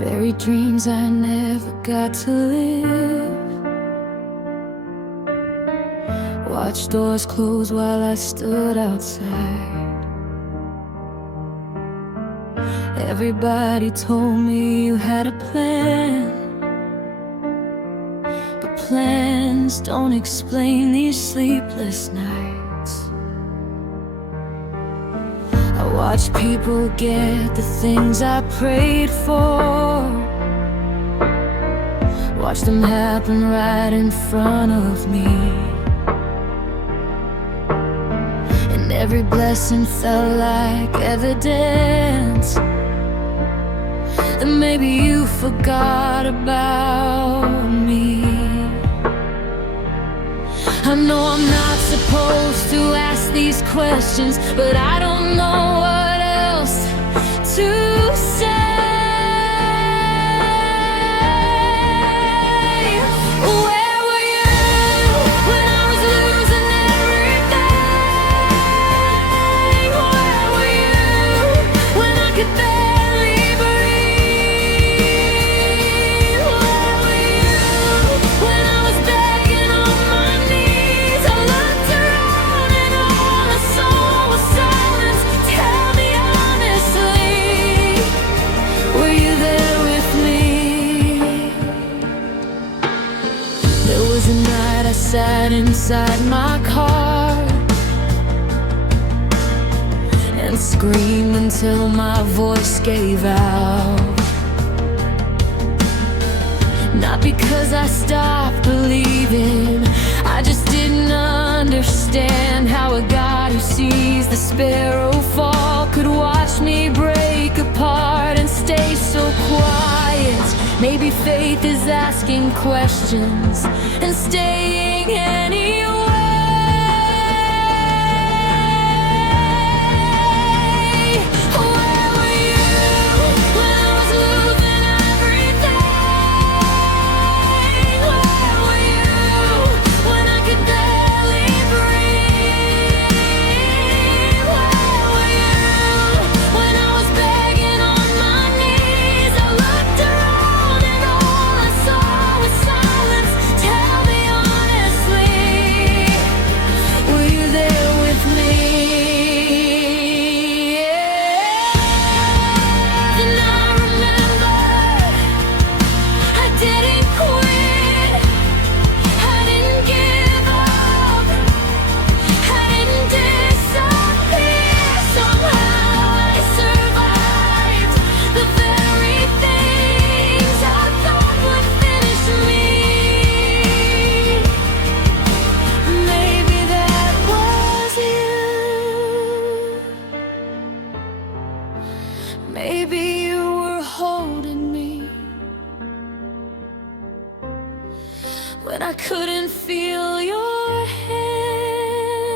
Buried dreams I never got to live. Watched doors close while I stood outside. Everybody told me you had a plan, but plans don't explain these sleepless nights. I watch people get the things I prayed for, watch them happen right in front of me. And every blessing felt like evidence that maybe you forgot about me. I know I'm not supposed to ask these questions, but I don't know what else to say. Where were you when I was losing everything? Where were you when I could barely breathe? Where were you when I was begging on my knees? I looked around and all I saw was silence. Tell me honestly, were you there with me? There was a night I sat inside my car and screamed until my voice gave out. Not because I stopped believing, I just didn't understand how a God who sees the sparrow fall could watch me break apart and stay so quiet. Maybe faith is asking questions and staying anyway. Where were you when I was losing everything? Where were you when I could barely breathe? Where were you when I was begging on my knees? I looked around and all I saw was silence. Tell me honestly, were you there with me? And I remember I didn't quit, I didn't give up, I didn't disappear. Somehow I survived the very things I thought would finish me. Maybe that was you. Maybe you were holding me when I couldn't feel your hands.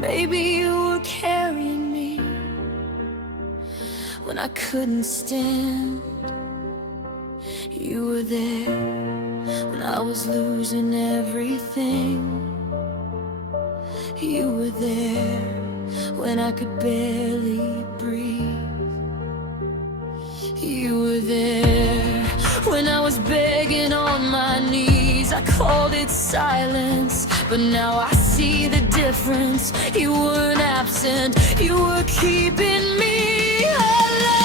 Maybe you were carrying me when I couldn't stand. You were there when I was losing everything. You were there when I could barely breathe. You were there when I was begging on my knees. I called it silence, but now I see the difference. You weren't absent, you were keeping me alive.